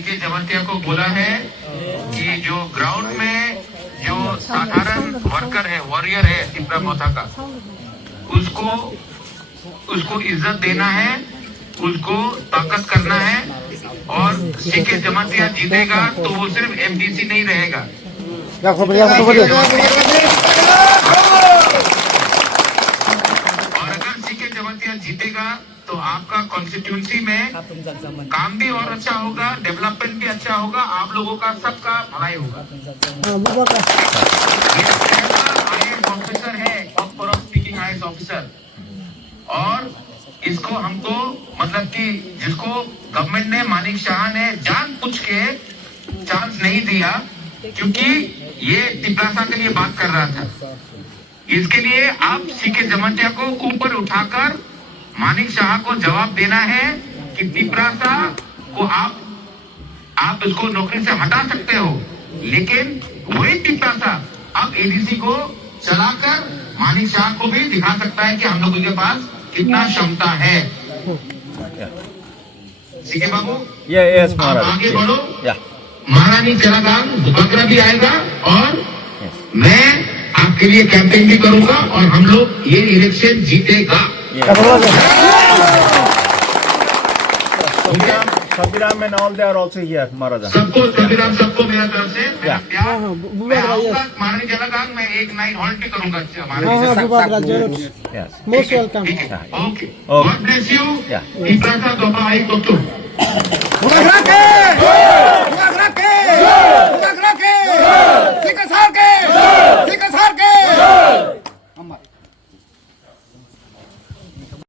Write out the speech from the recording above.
C K Jamatia को बोला है कि जो ग्राउंड में जो साधारण वर्कर है, वॉरियर है तिपरा मोथा का, उसको इज्जत देना है, उसको ताकत करना है। और सीके जमातिया जीतेगा तो वो सिर्फ एमडीसी नहीं रहेगा। और अगर सीके जमातिया जीतेगा तो आपका कॉन्स्टिट्यूंसी में काम भी और अच्छा होगा, डेवलपमेंट भी अच्छा होगा, आप लोगों का सबका भलाई होगा। IAS ऑफिसर है, स्पीकिंग IAS ऑफिसर, और इसको हमको मतलब कि जिसको गवर्नमेंट ने, मानिक शाह ने जानबूझ के चांस नहीं दिया, क्योंकि ये तिपरासा के लिए बात कर रहा था। इसके लिए आप सीके जमातिया को ऊपर उठाकर मानिक शाह को जवाब देना है कि तिपरासा को आप इसको नौकरी से हटा सकते हो, लेकिन वही तिपरासा अब एडीसी को चलाकर मानिक शाह को भी दिखा सकता है कि हम लोगों के पास कितना क्षमता है। सीके बाबू, आप आगे बढ़ो। महारानी चलागांग दुबग्रा भी आएगा और मैं आपके लिए कैंपेन भी करूंगा और हम लोग ये इलेक्शन जीतेगा। Sabiram and all, they are also here, Maharaja. सबको सबिराम, सबको मेरा तरफ से मेरा प्यार। मैं आऊंगा महारानी चलागांग में एक नाइट हॉल्ट भी करूंगा। Yes. Most welcome. Okay, God bless you. तिपरासा दोबा आई तो